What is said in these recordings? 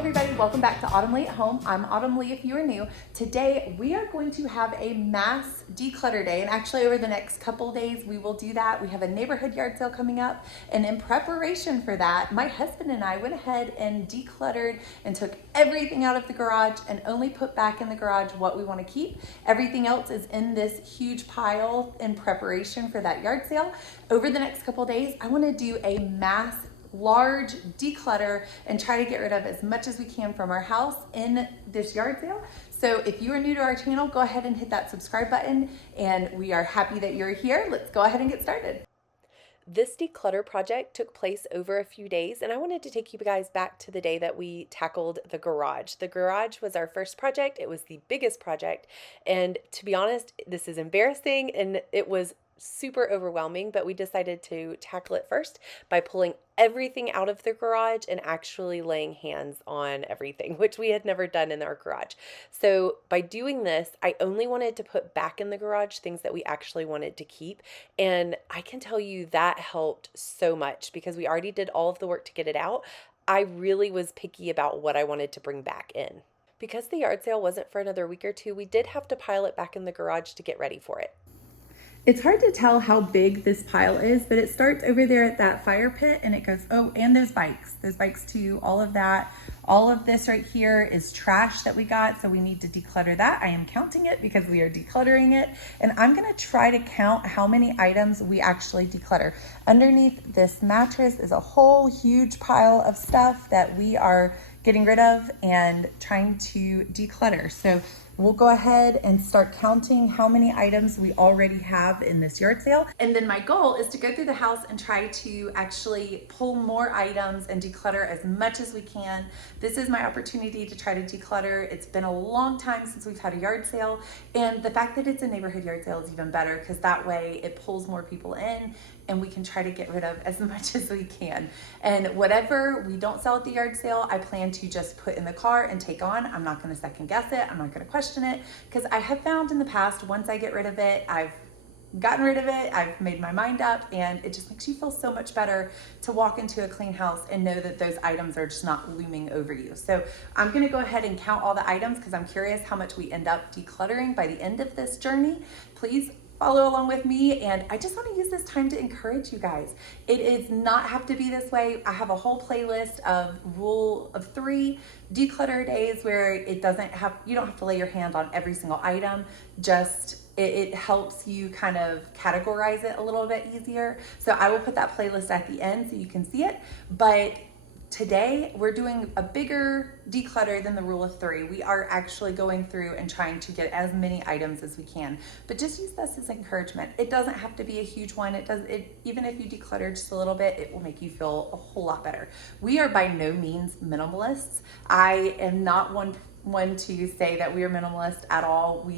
everybody, welcome back to Autumn Leigh at Home. I'm Autumn Leigh if you are new. Today we are going to have a mass declutter day, and actually over the next couple days we will do that. We have a neighborhood yard sale coming up, and in preparation for that, my husband and I went ahead and decluttered and took everything out of the garage and only put back in the garage what we want to keep. Everything else is in this huge pile in preparation for that yard sale. Over the next couple days, I want to do a mass large declutter and try to get rid of as much as we can from our house in this yard sale. So if you are new to our channel, go ahead and hit that subscribe button, and we are happy that you're here. Let's go ahead and get started. This declutter project took place over a few days, and I wanted to take you guys back to the day that we tackled the garage. The garage was our first project. It was the biggest project, and to be honest, this is embarrassing and it was super overwhelming, but we decided to tackle it first by pulling everything out of the garage and actually laying hands on everything, which we had never done in our garage. So by doing this, I only wanted to put back in the garage things that we actually wanted to keep. And I can tell you that helped so much because we already did all of the work to get it out. I really was picky about what I wanted to bring back in. Because the yard sale wasn't for another week or two, we did have to pile it back in the garage to get ready for it. It's hard to tell how big this pile is, but it starts over there at that fire pit and it goes, oh, and those bikes too, all of that. All of this right here is trash that we got, so we need to declutter that. I am counting it because we are decluttering it, and I'm gonna try to count how many items we actually declutter. Underneath this mattress is a whole huge pile of stuff that we are getting rid of and trying to declutter. So we'll go ahead and start counting how many items we already have in this yard sale. And then my goal is to go through the house and try to actually pull more items and declutter as much as we can. This is my opportunity to try to declutter. It's been a long time since we've had a yard sale, and the fact that it's a neighborhood yard sale is even better because that way it pulls more people in and we can try to get rid of as much as we can. And whatever we don't sell at the yard sale, I plan to just put in the car and take on. I'm not gonna second guess it. I'm not gonna question it, because I have found in the past, once I get rid of it, I've gotten rid of it, I've made my mind up, and it just makes you feel so much better to walk into a clean house and know that those items are just not looming over you. So I'm gonna go ahead and count all the items because I'm curious how much we end up decluttering by the end of this journey. Please follow along with me, and I just want to use this time to encourage you guys. It is not have to be this way. I have a whole playlist of rule of 3 declutter days where it doesn't have, you don't have to lay your hand on every single item, just it helps you kind of categorize it a little bit easier. So I will put that playlist at the end so you can see it, but today, we're doing a bigger declutter than the rule of 3. We are actually going through and trying to get as many items as we can, but just use this as encouragement. It doesn't have to be a huge one. Even if you declutter just a little bit, it will make you feel a whole lot better. We are by no means minimalists. I am not one to say that we are minimalist at all.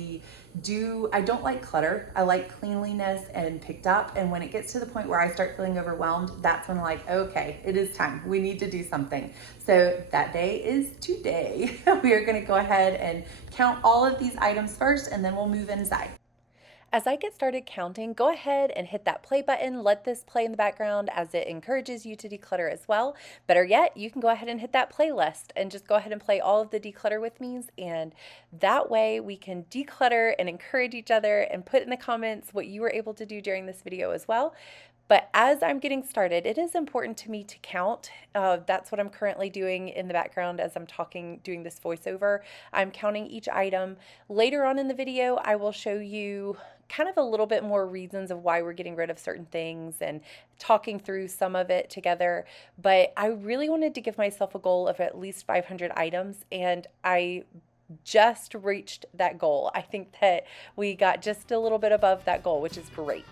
I don't like clutter. I like cleanliness and picked up. And when it gets to the point where I start feeling overwhelmed, that's when I'm like, okay, it is time. We need to do something. So that day is today. We are gonna go ahead and count all of these items first, and then we'll move inside. As I get started counting, go ahead and hit that play button. Let this play in the background as it encourages you to declutter as well. Better yet, you can go ahead and hit that playlist and just go ahead and play all of the declutter with me's, and that way we can declutter and encourage each other, and put in the comments what you were able to do during this video as well. But as I'm getting started, it is important to me to count. That's what I'm currently doing in the background as I'm talking, doing this voiceover. I'm counting each item. Later on in the video, I will show you kind of a little bit more reasons of why we're getting rid of certain things and talking through some of it together. But I really wanted to give myself a goal of at least 500 items, and I just reached that goal. I think that we got just a little bit above that goal, which is great.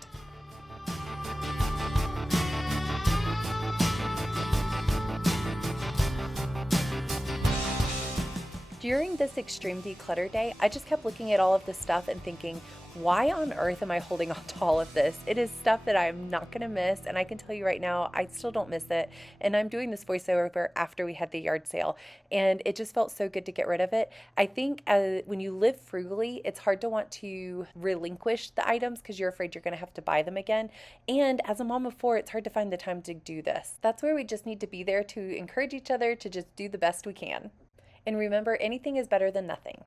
During this extreme declutter day, I just kept looking at all of this stuff and thinking, why on earth am I holding on to all of this? It is stuff that I'm not going to miss, and I can tell you right now, I still don't miss it, and I'm doing this voiceover after we had the yard sale, and it just felt so good to get rid of it. I think when you live frugally, it's hard to want to relinquish the items because you're afraid you're going to have to buy them again, and as a mom of 4, it's hard to find the time to do this. That's where we just need to be there to encourage each other to just do the best we can. And remember, anything is better than nothing.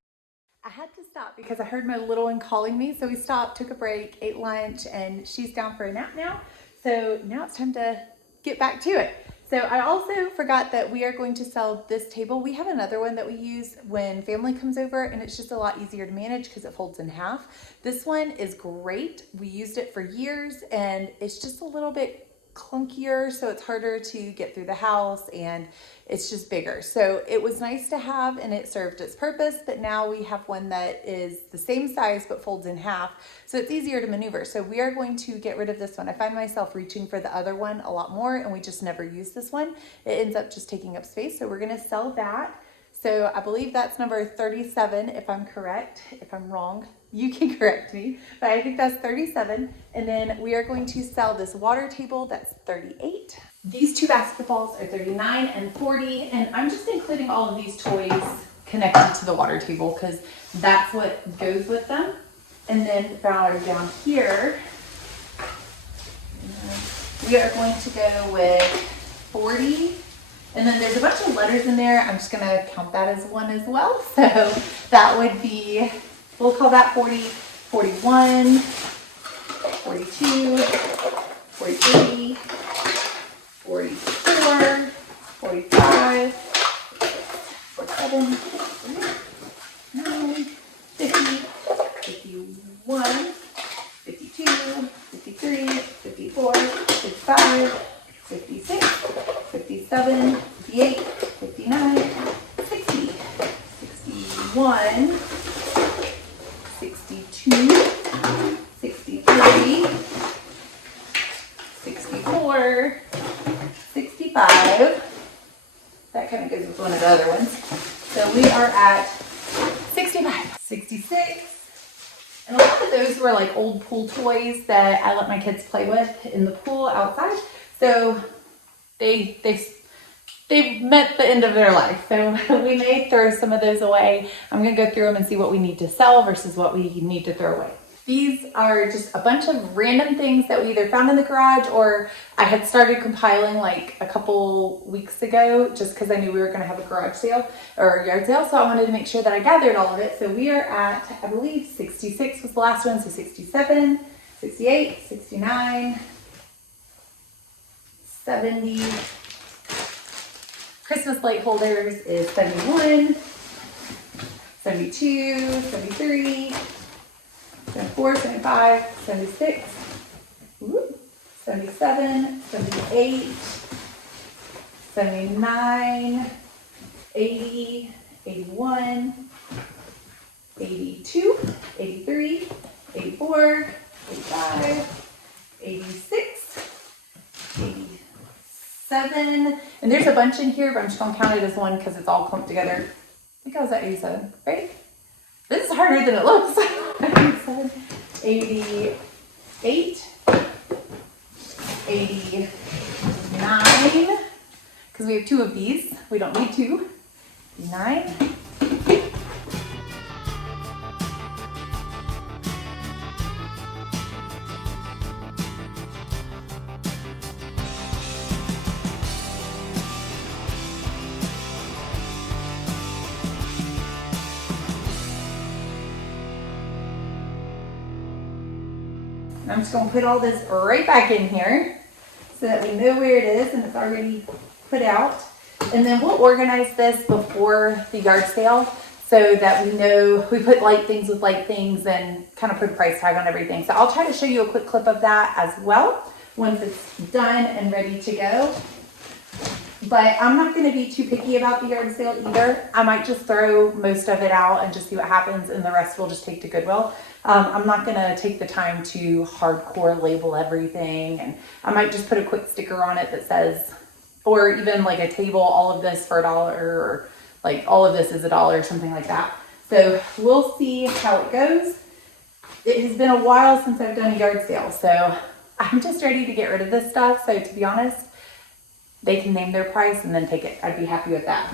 I had to stop because I heard my little one calling me. So we stopped, took a break, ate lunch, and she's down for a nap now. So now it's time to get back to it. So I also forgot that we are going to sell this table. We have another one that we use when family comes over, and it's just a lot easier to manage because it folds in half. This one is great. We used it for years, and it's just a little bit clunkier, so it's harder to get through the house, and it's just bigger. So it was nice to have, and it served its purpose, but now we have one that is the same size but folds in half, so it's easier to maneuver. So we are going to get rid of this one. I find myself reaching for the other one a lot more, and we just never use this one. It ends up just taking up space, so we're going to sell that. So I believe that's number 37, if I'm correct. If I'm wrong, you can correct me, but I think that's 37. And then we are going to sell this water table, that's 38. These two basketballs are 39 and 40, and I'm just including all of these toys connected to the water table because that's what goes with them. And then down here, we are going to go with 40. And then there's a bunch of letters in there. I'm just gonna count that as one as well. So that would be, we'll call that 40, 41, 42, 43, 44, 45, 47, 49, 50, 51, 52, 53, 54, 55, 56, 57, 58, 59, 60, 61, 62, 63, 64, 65. That kind of goes with one of the other ones. So we are at 65, 66. And a lot of those were like old pool toys that I let my kids play with in the pool outside. So they've met the end of their life. So we may throw some of those away. I'm gonna go through them and see what we need to sell versus what we need to throw away. These are just a bunch of random things that we either found in the garage or I had started compiling like a couple weeks ago just because I knew we were gonna have a garage sale or yard sale. So I wanted to make sure that I gathered all of it. So we are at, I believe 66 was the last one. So 67, 68, 69, 70. Christmas light holders is 71, 72, 73, 74, 75, 76, 77, 78, 79, 80, 81, 82, 83, 84, 85, 86, 87, and there's a bunch in here, but I'm just gonna count it as one because it's all clumped together. I think I was at 87, right? This is harder than it looks. 87, 88, 89, because we have two of these. We don't need two. 89. And I'm just going to put all this right back in here so that we know where it is and it's already put out. And then we'll organize this before the yard sale so that we know we put light things with light things and kind of put a price tag on everything. So I'll try to show you a quick clip of that as well once it's done and ready to go. But I'm not going to be too picky about the yard sale either. I might just throw most of it out and just see what happens, and the rest we'll just take to Goodwill. I'm not going to take the time to hardcore label everything, and I might just put a quick sticker on it that says, or even like a table, all of this for $1, or like all of this is $1 or something like that. So we'll see how it goes. It has been a while since I've done a yard sale, so I'm just ready to get rid of this stuff. So to be honest, they can name their price and then take it. I'd be happy with that.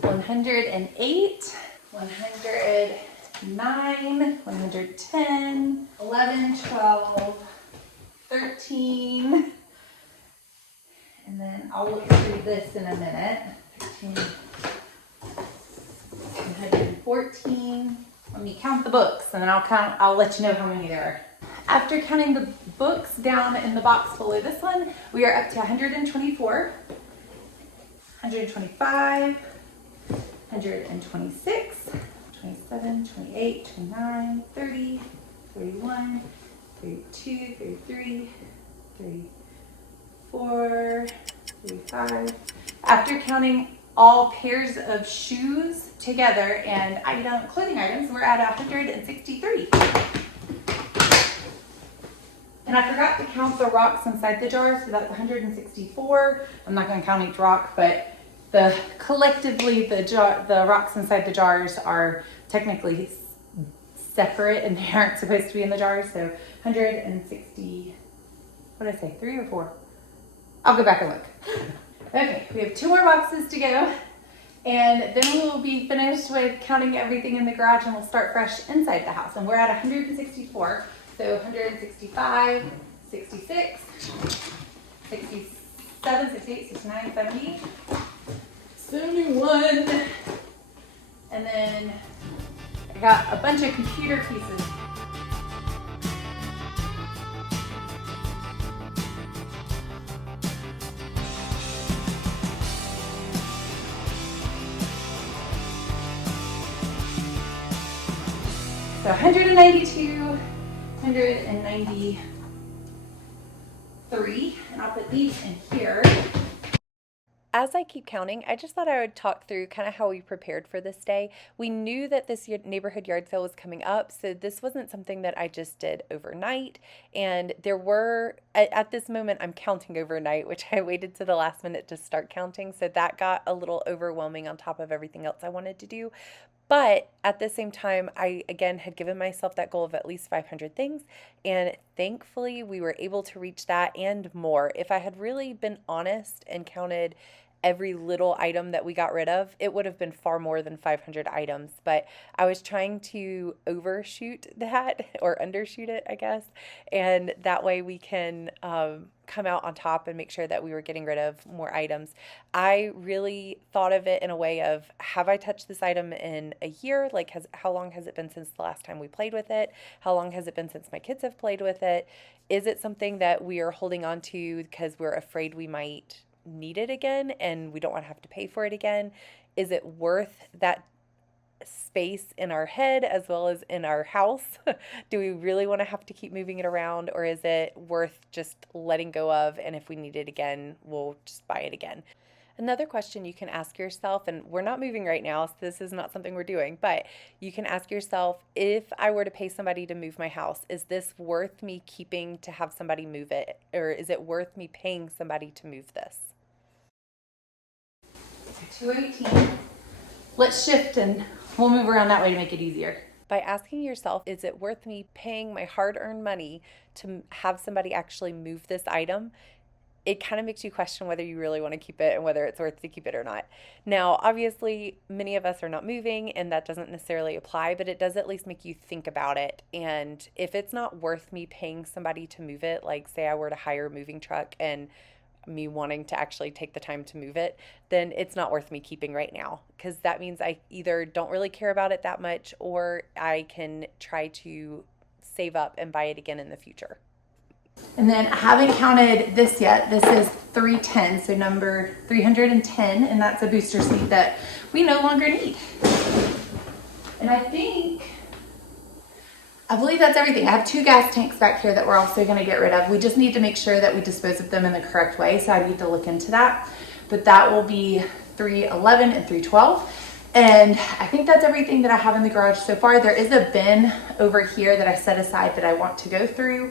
108, 109, 110, 11, 12, 13. And then I'll look through this in a minute. 13, 14. Let me count the books and then I'll let you know how many there are. After counting the books down in the box below this one, we are up to 124, 125, 126, 27, 28, 29, 30, 31, 32, 33, 34, 35. After counting all pairs of shoes together and clothing items, we're at 163. And I forgot to count the rocks inside the jar, so that's 164. I'm not going to count each rock, but collectively the rocks inside the jars are technically separate and they aren't supposed to be in the jars. So 160. What did I say? 3 or 4? I'll go back and look. Okay, we have 2 more boxes to go, and then we'll be finished with counting everything in the garage and we'll start fresh inside the house. And we're at 164, so 165, 66, 67, 68, 69, 70, 71, and then I got a bunch of computer pieces. So 192, 193, and I'll put these in here. As I keep counting, I just thought I would talk through kind of how we prepared for this day. We knew that this neighborhood yard sale was coming up, so this wasn't something that I just did overnight. And there were, at this moment, I'm counting overnight, which I waited to the last minute to start counting, so that got a little overwhelming on top of everything else I wanted to do. But at the same time, I, again, had given myself that goal of at least 500 things, and thankfully we were able to reach that and more. If I had really been honest and counted every little item that we got rid of, it would have been far more than 500 items. But I was trying to overshoot that, or undershoot it, I guess. And that way we can come out on top and make sure that we were getting rid of more items. I really thought of it in a way of, have I touched this item in a year? Like, how long has it been since the last time we played with it? How long has it been since my kids have played with it? Is it something that we are holding on to because we're afraid we might need it again and we don't want to have to pay for it again? Is it worth that space in our head as well as in our house? Do we really want to have to keep moving it around, or is it worth just letting go of, and if we need it again, we'll just buy it again? Another question you can ask yourself, and we're not moving right now, so this is not something we're doing, but you can ask yourself, if I were to pay somebody to move my house, is this worth me keeping to have somebody move it, or is it worth me paying somebody to move this? 218. Let's shift and we'll move around that way to make it easier. By asking yourself, is it worth me paying my hard-earned money to have somebody actually move this item? It kind of makes you question whether you really want to keep it and whether it's worth to keep it or not. Now, obviously, many of us are not moving, and that doesn't necessarily apply, but it does at least make you think about it. And if it's not worth me paying somebody to move it, like say I were to hire a moving truck and me wanting to actually take the time to move it, then it's not worth me keeping right now, because that means I either don't really care about it that much, or I can try to save up and buy it again in the future. And then I haven't counted this yet. This is 310, so number 310, and that's a booster seat that we no longer need. And I believe that's everything. I have 2 gas tanks back here that we're also going to get rid of. We just need to make sure that we dispose of them in the correct way, so I need to look into that. But that will be 311 and 312. And I think that's everything that I have in the garage so far. There is a bin over here that I set aside that I want to go through,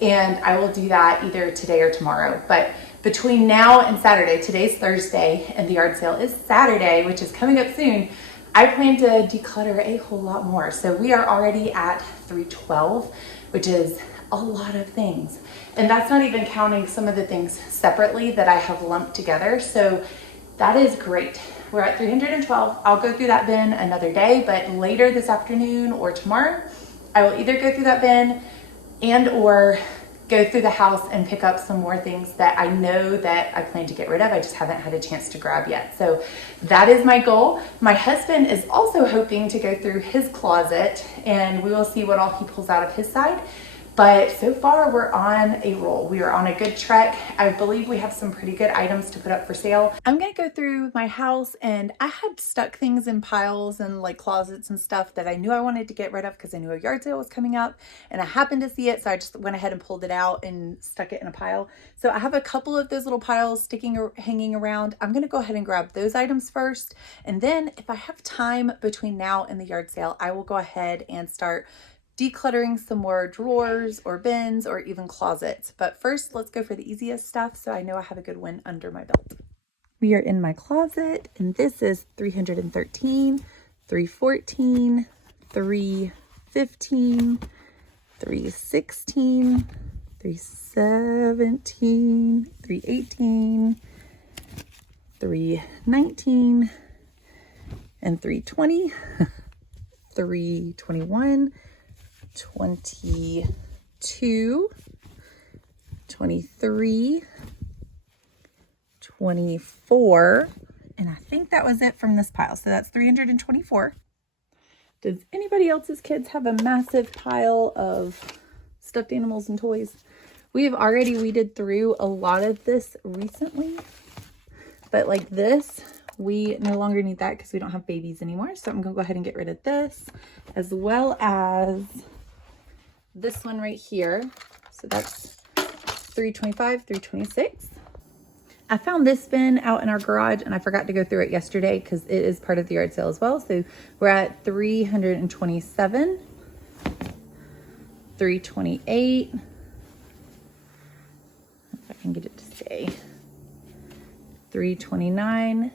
and I will do that either today or tomorrow. But between now and Saturday, today's Thursday and the yard sale is Saturday, which is coming up soon, I plan to declutter a whole lot more. So we are already at 312, which is a lot of things. And that's not even counting some of the things separately that I have lumped together. So that is great. We're at 312. I'll go through that bin another day, but later this afternoon or tomorrow, I will either go through that bin and or go through the house and pick up some more things that I know that I plan to get rid of. I just haven't had a chance to grab yet. So that is my goal. My husband is also hoping to go through his closet, and we will see what all he pulls out of his side. But so far we're on a roll. We are on a good trek. I believe we have some pretty good items to put up for sale. I'm gonna go through my house, and I had stuck things in piles and like closets and stuff that I knew I wanted to get rid of because I knew a yard sale was coming up and I happened to see it. So I just went ahead and pulled it out and stuck it in a pile. So I have a couple of those little piles hanging around. I'm gonna go ahead and grab those items first. And then if I have time between now and the yard sale, I will go ahead and start decluttering some more drawers or bins or even closets. But first, let's go for the easiest stuff so I know I have a good win under my belt. We are in my closet, and this is 313, 314, 315, 316, 317, 318, 319, and 320, 321, 22, 23, 24, and I think that was it from this pile. So that's 324. Does anybody else's kids have a massive pile of stuffed animals and toys? We have already weeded through a lot of this recently, but like this, we no longer need that because we don't have babies anymore. So I'm gonna go ahead and get rid of this, as well as this one right here. So that's 325, 326. I found this bin out in our garage and I forgot to go through it yesterday because it is part of the yard sale as well. So we're at 327, 328. If I can get it to stay. 329.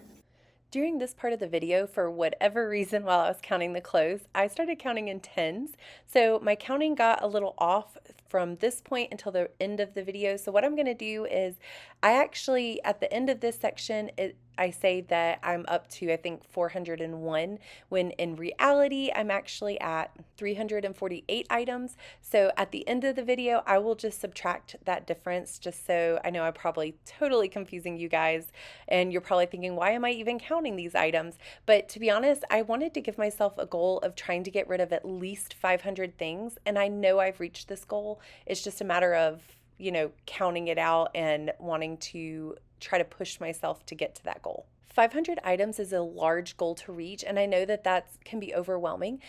During this part of the video, for whatever reason, while I was counting the clothes, I started counting in tens. So my counting got a little off from this point until the end of the video. So what I'm going to do is I actually, at the end of this section, I say that I'm up to, I think, 401, when in reality, I'm actually at 348 items. So at the end of the video, I will just subtract that difference, just so I know I'm probably totally confusing you guys, and you're probably thinking, why am I even counting these items? But to be honest, I wanted to give myself a goal of trying to get rid of at least 500 things, and I know I've reached this goal. It's just a matter of, you know, counting it out and wanting to try to push myself to get to that goal. 500 items is a large goal to reach, and I know that can be overwhelming.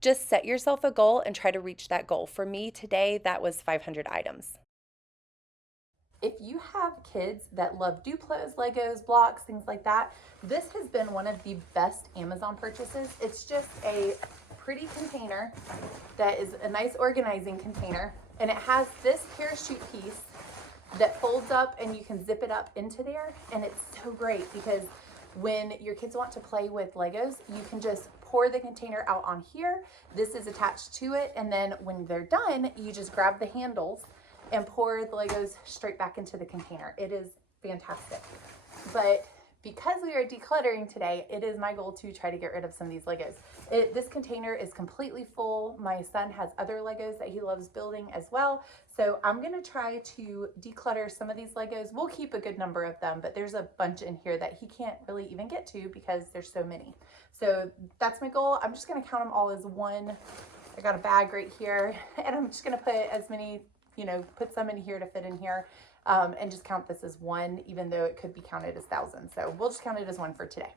Just set yourself a goal and try to reach that goal. For me today, that was 500 items. If you have kids that love Duplos, Legos, blocks, things like that, this has been one of the best Amazon purchases. It's just a pretty container that is a nice organizing container, and it has this parachute piece that folds up and you can zip it up into there. And it's so great because when your kids want to play with Legos, you can just pour the container out on here. This is attached to it. And then when they're done, you just grab the handles and pour the Legos straight back into the container. It is fantastic. But because we are decluttering today, it is my goal to try to get rid of some of these Legos. This container is completely full. My son has other Legos that he loves building as well. So I'm gonna try to declutter some of these Legos. We'll keep a good number of them, but there's a bunch in here that he can't really even get to because there's so many. So that's my goal. I'm just gonna count them all as one. I got a bag right here, and I'm just gonna put as many, you know, put some in here to fit in here. And just count this as one, even though it could be counted as thousands. So we'll just count it as one for today.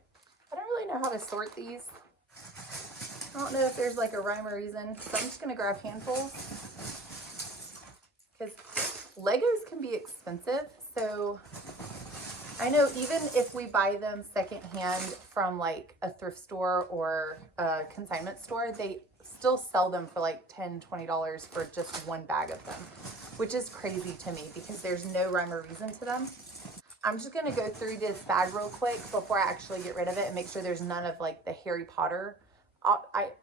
I don't really know how to sort these. I don't know if there's like a rhyme or reason. So I'm just gonna grab handfuls, because Legos can be expensive. So I know even if we buy them secondhand from like a thrift store or a consignment store, they still sell them for like $10, $20 for just one bag of them, which is crazy to me because there's no rhyme or reason to them. I'm just gonna go through this bag real quick before I actually get rid of it and make sure there's none of like the Harry Potter,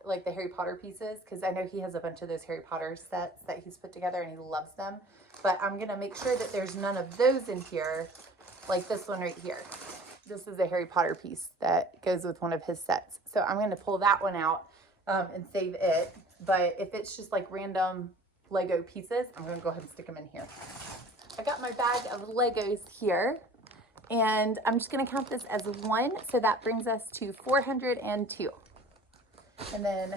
like the Harry Potter pieces, because I know he has a bunch of those Harry Potter sets that he's put together and he loves them. But I'm gonna make sure that there's none of those in here, like this one right here. This is a Harry Potter piece that goes with one of his sets. So I'm gonna pull that one out and save it. But if it's just like random Lego pieces. I'm gonna go ahead and stick them in here. I got my bag of Legos here, and I'm just gonna count this as one, so that brings us to 402. And then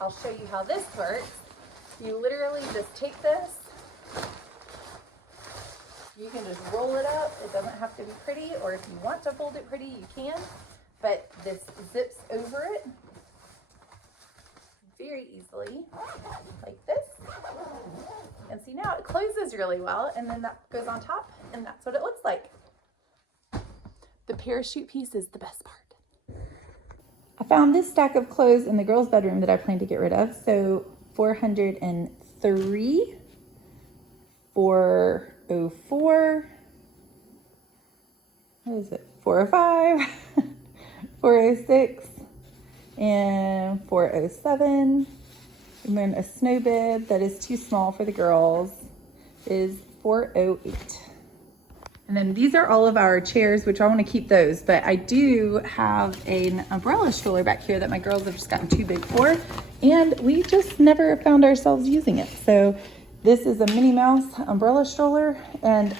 I'll show you how this works. You literally just take this, you can just roll it up. It doesn't have to be pretty, or if you want to fold it pretty, you can, but this zips over it very easily, like this. And see, now it closes really well, and then that goes on top, and that's what it looks like. The parachute piece is the best part. I found this stack of clothes in the girls' bedroom that I plan to get rid of. So 403, 404, what is it? 405, 406, and 407. And then a snow bib that is too small for the girls is 408. And then these are all of our chairs, which I want to keep those, but I do have an umbrella stroller back here that my girls have just gotten too big for, and we just never found ourselves using it. So this is a Minnie Mouse umbrella stroller, and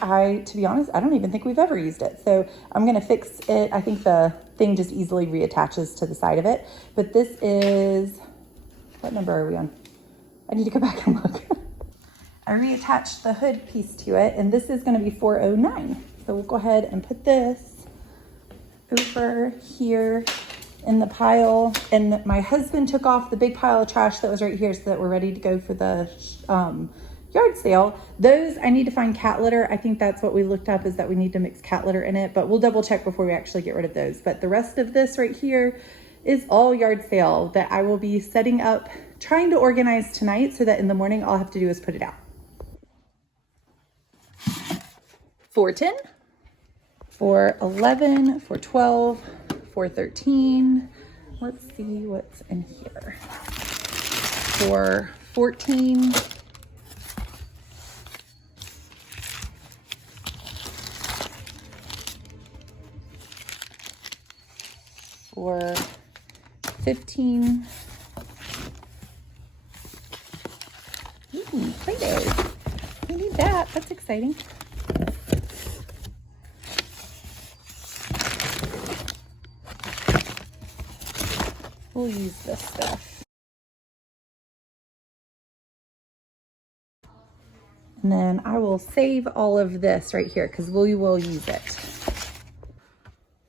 to be honest, I don't even think we've ever used it. So I'm going to fix it. I think the thing just easily reattaches to the side of it, but this is, what number are we on? I need to go back and look. I reattached the hood piece to it, and this is going to be 409. So we'll go ahead and put this over here in the pile. And my husband took off the big pile of trash that was right here so that we're ready to go for the yard sale. Those, I need to find cat litter. I think that's what we looked up, is that we need to mix cat litter in it, but we'll double check before we actually get rid of those. But the rest of this right here is all yard sale that I will be setting up, trying to organize tonight so that in the morning all I have to do is put it out. 410, 411, 412, 413. Let's see what's in here. 414. 415. Ooh, Play-Doh. We need that. That's exciting. We'll use this stuff. And then I will save all of this right here because we will use it.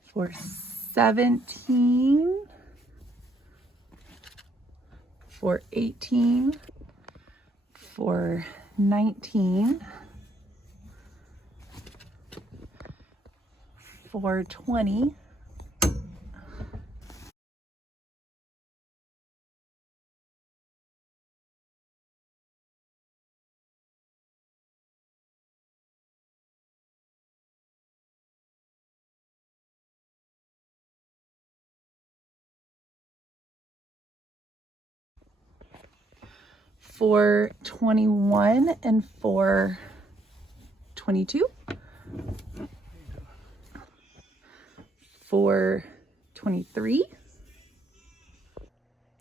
For 17, for 18, for 19, for 20, for 21, and for 22, for 23.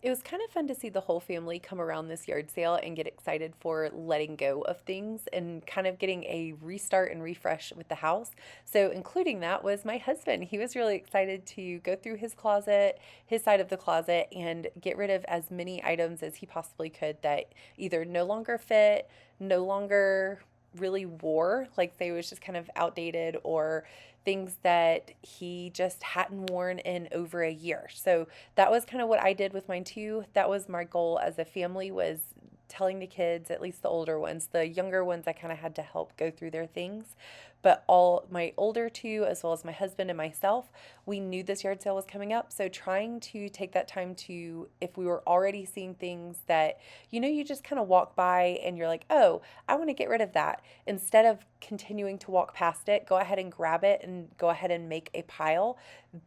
It was kind of fun to see the whole family come around this yard sale and get excited for letting go of things and kind of getting a restart and refresh with the house. So including that was my husband. He was really excited to go through his closet, his side of the closet, and get rid of as many items as he possibly could that either no longer fit, no longer really wore, like they was just kind of outdated, or things that he just hadn't worn in over a year. So that was kind of what I did with mine too. That was my goal as a family, was telling the kids, at least the older ones. The younger ones I kind of had to help go through their things. But all my older two, as well as my husband and myself, we knew this yard sale was coming up. So trying to take that time to, if we were already seeing things that, you just kind of walk by and you're like, oh, I want to get rid of that. Instead of continuing to walk past it, go ahead and grab it and go ahead and make a pile.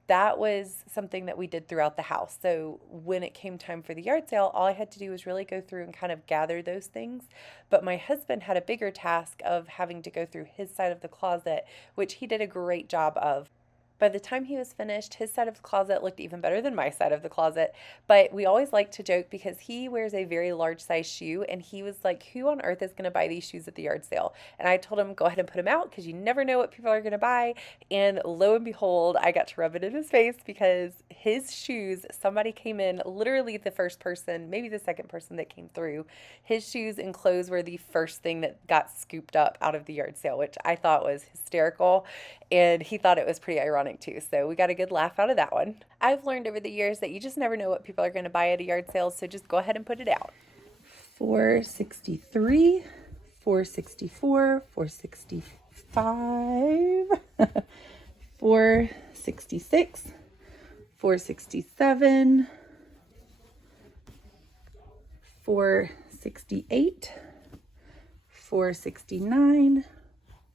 That was something that we did throughout the house. So when it came time for the yard sale, all I had to do was really go through and kind of gather those things. But my husband had a bigger task of having to go through his side of the closet, which he did a great job of. By the time he was finished, his side of the closet looked even better than my side of the closet. But we always like to joke because he wears a very large size shoe, and he was like, who on earth is going to buy these shoes at the yard sale? And I told him, go ahead and put them out because you never know what people are going to buy. And lo and behold, I got to rub it in his face because his shoes, somebody came in, literally the first person, maybe the second person that came through, his shoes and clothes were the first thing that got scooped up out of the yard sale, which I thought was hysterical. And he thought it was pretty ironic too. So we got a good laugh out of that one. I've learned over the years that you just never know what people are going to buy at a yard sale. So just go ahead and put it out. 463, 464, 465, 466, 467, 468, 469,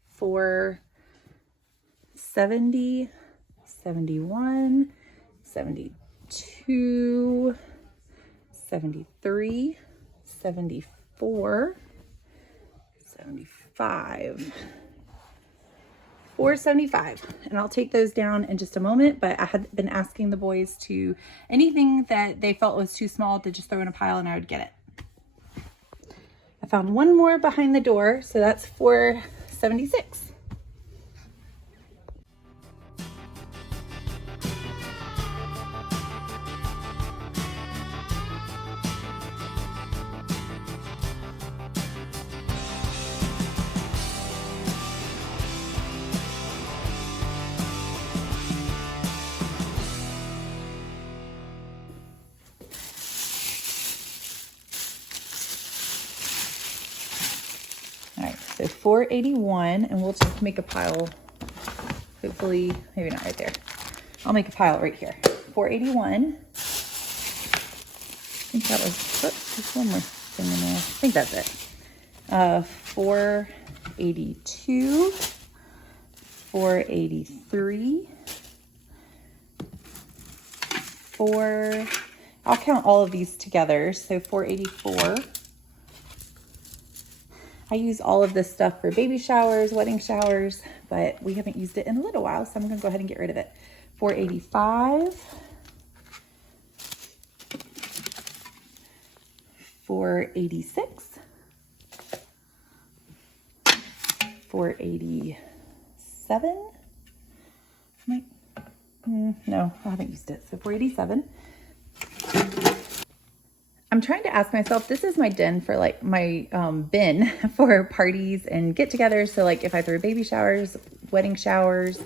470, 71, 72, 73, 74, 75, 475. And I'll take those down in just a moment, but I had been asking the boys to, anything that they felt was too small to just throw in a pile and I would get it. I found one more behind the door, so that's 476. All right, so 481, and we'll just make a pile, hopefully, maybe not right there. I'll make a pile right here. 481. I think that was, oops, there's one more thing in there. I think that's it. 482, 483, I'll count all of these together. So 484. I use all of this stuff for baby showers, wedding showers, but we haven't used it in a little while, so I'm going to go ahead and get rid of it. 485, 486, 487. No, I haven't used it. So 487. I'm trying to ask myself, this is my den for like my bin for parties and get-togethers. So like if I throw baby showers, wedding showers,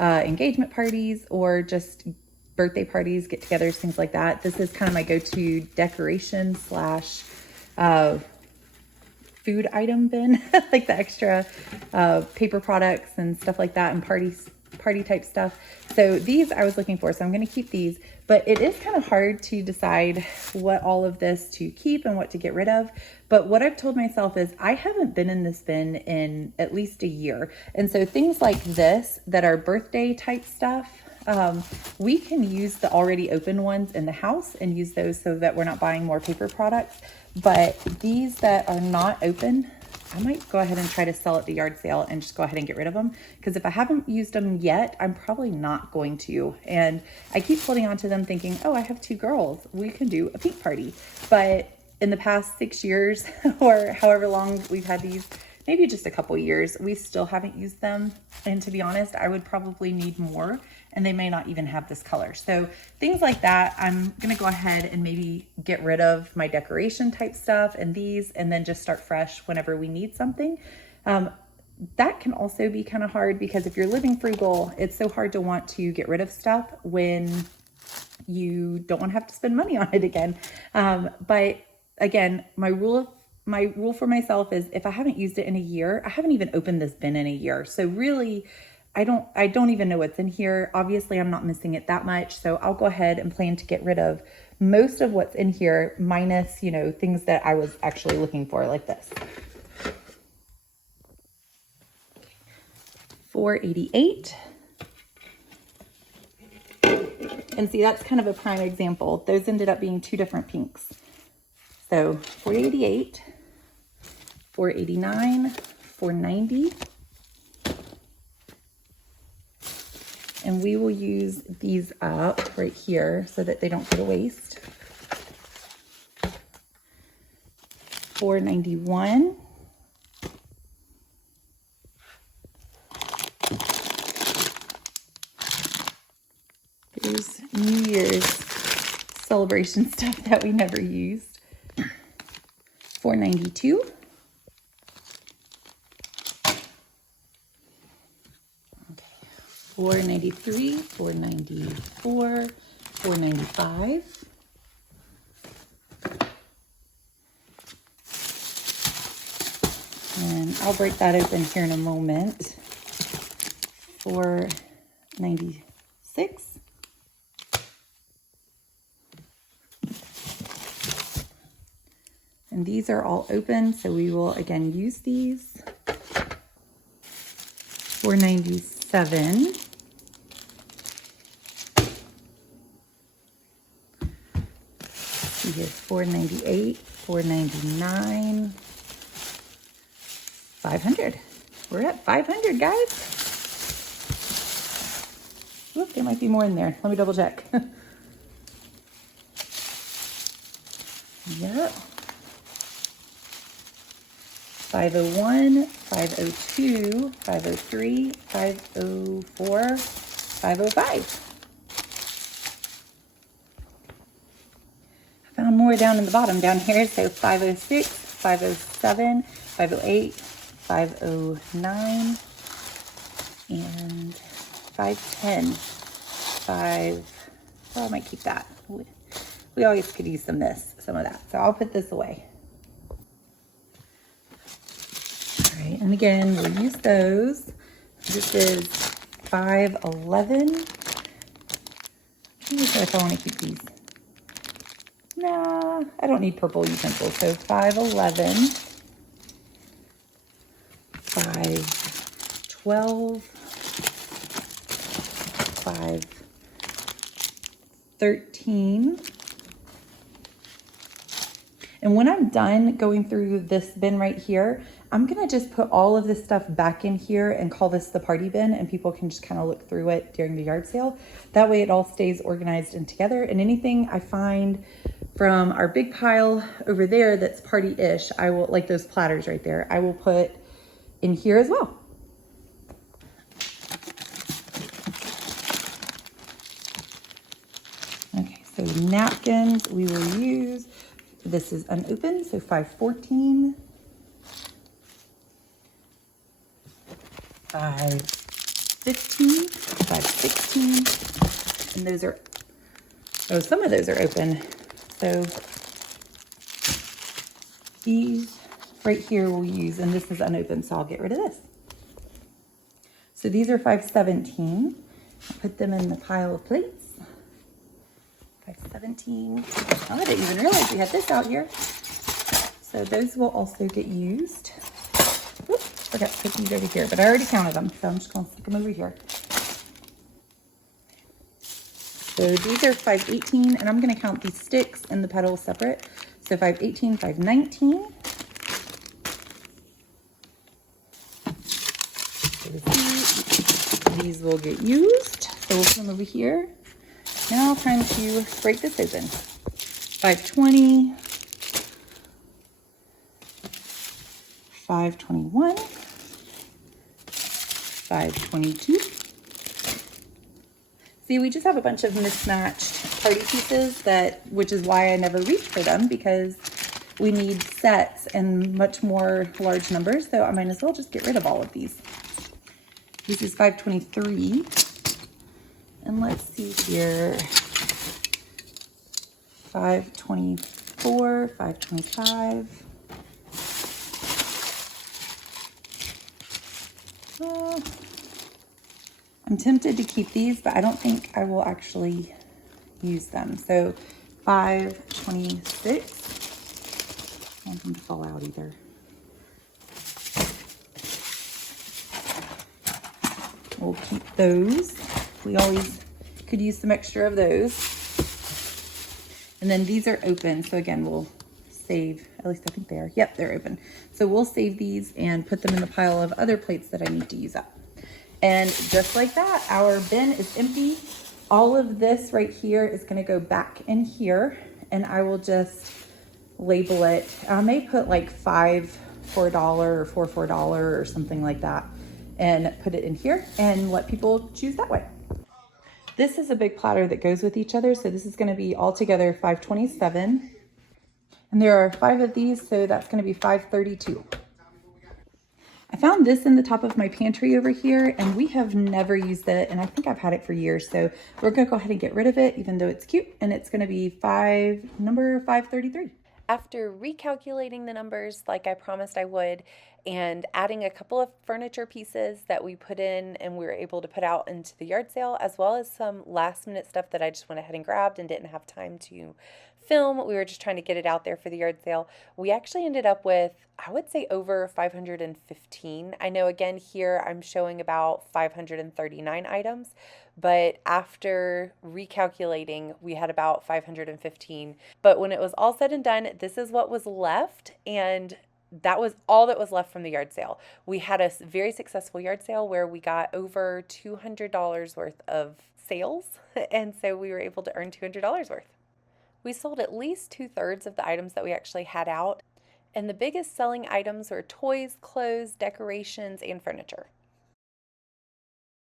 engagement parties, or just birthday parties, get-togethers, things like that. This is kind of my go-to decoration slash food item bin, like the extra paper products and stuff like that, and party type stuff. So these I was looking for, so I'm going to keep these. But it is kind of hard to decide what all of this to keep and what to get rid of. But what I've told myself is I haven't been in this bin in at least a year. And so things like this that are birthday type stuff, we can use the already open ones in the house and use those so that we're not buying more paper products. But these that are not open, I might go ahead and try to sell at the yard sale and just go ahead and get rid of them. Because if I haven't used them yet, I'm probably not going to. And I keep holding on to them thinking, oh, I have 2 girls. We can do a pink party. But in the past 6 years or however long we've had these, maybe just a couple years, we still haven't used them. And to be honest, I would probably need more, and they may not even have this color. So things like that, I'm gonna go ahead and maybe get rid of my decoration type stuff and these, and then just start fresh whenever we need something. That can also be kind of hard because if you're living frugal, it's so hard to want to get rid of stuff when you don't want to have to spend money on it again. But again, my rule for myself is if I haven't used it in a year, I haven't even opened this bin in a year. So really, I don't even know what's in here. Obviously, I'm not missing it that much. So I'll go ahead and plan to get rid of most of what's in here, minus, you know, things that I was actually looking for, like this. 488. And see, that's kind of a prime example. Those ended up being 2 different pinks. So 488, 489, 490, And we will use these up right here so that they don't go to waste. $4.91. There's New Year's celebration stuff that we never used. $4.92. $4.93, $4.94, $4.95. And I'll break that open here in a moment. $4.96. And these are all open, so we will again use these. $4.97. See here, $4.98, $4.99, $500. We're at $500, guys. Look, there might be more in there. Let me double check. Yep. 501, 502, 503, 504, 505. I found more down in the bottom down here. So 506, 507, 508, 509, and 510. Well, I might keep that. We always could use some of that. So I'll put this away. All right, and again, we'll use those. This is 511. I'm not sure if I want to keep these. Nah, I don't need purple utensils. So 511, 512, 513. And when I'm done going through this bin right here, I'm gonna just put all of this stuff back in here and call this the party bin, and people can just kind of look through it during the yard sale. That way it all stays organized and together, and anything I find from our big pile over there that's party-ish, I will, like those platters right there, I will put in here as well. Okay, so napkins we will use. This is unopened, so 514, 515, 516, and those are, oh, some of those are open. So these right here we'll use, and this is unopened, so I'll get rid of this. So these are 517. I'll put them in the pile of plates. 517. Oh, I didn't even realize we had this out here. So those will also get used. Oops, forgot to put these over here, but I already counted them, so I'm just going to stick them over here. So these are 518, and I'm going to count these sticks and the petals separate. So 518, 519. These will get used. So we'll put them over here. Now time to break this open. 520, 521, 522. See, we just have a bunch of mismatched party pieces which is why I never reach for them, because we need sets and much more large numbers. So I might as well just get rid of all of these. This is 523. And let's see here, 524, 525. I'm tempted to keep these, but I don't think I will actually use them. So 526. I don't want them to fall out either. We'll keep those. We always could use some extra of those. And then these are open. So again, we'll save, at least I think they are. Yep, they're open. So we'll save these and put them in the pile of other plates that I need to use up. And just like that, our bin is empty. All of this right here is gonna go back in here, and I will just label it. I may put like 5 for $1 or 4 for $1 or something like that, and put it in here and let people choose that way. This is a big platter that goes with each other. So this is gonna be altogether 527. And there are 5 of these, so that's gonna be 532. I found this in the top of my pantry over here, and we have never used it, and I think I've had it for years. So we're gonna go ahead and get rid of it, even though it's cute, and it's gonna be number 533. After recalculating the numbers like I promised I would, and adding a couple of furniture pieces that we put in and we were able to put out into the yard sale, as well as some last minute stuff that I just went ahead and grabbed and didn't have time to film. We were just trying to get it out there for the yard sale. We actually ended up with, I would say, over 515. I know again here I'm showing about 539 items, but after recalculating, we had about 515. But when it was all said and done, this is what was left, and that was all that was left from the yard sale. We had a very successful yard sale where we got over $200 worth of sales, and so we were able to earn $200 worth. We sold at least 2/3 of the items that we actually had out, and the biggest selling items were toys, clothes, decorations, and furniture.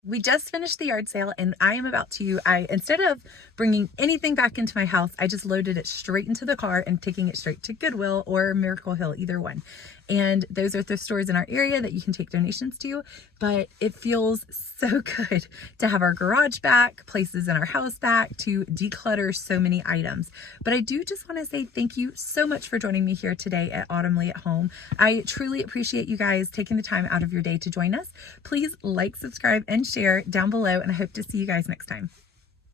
We just finished the yard sale, and I am about to, instead of bringing anything back into my house, I just loaded it straight into the car and taking it straight to Goodwill or Miracle Hill, either one. And those are thrift stores in our area that you can take donations to, but it feels so good to have our garage back, places in our house back, to declutter so many items. But I do just want to say thank you so much for joining me here today at Autumn Leigh at Home. I truly appreciate you guys taking the time out of your day to join us. Please like, subscribe, and share down below, and I hope to see you guys next time.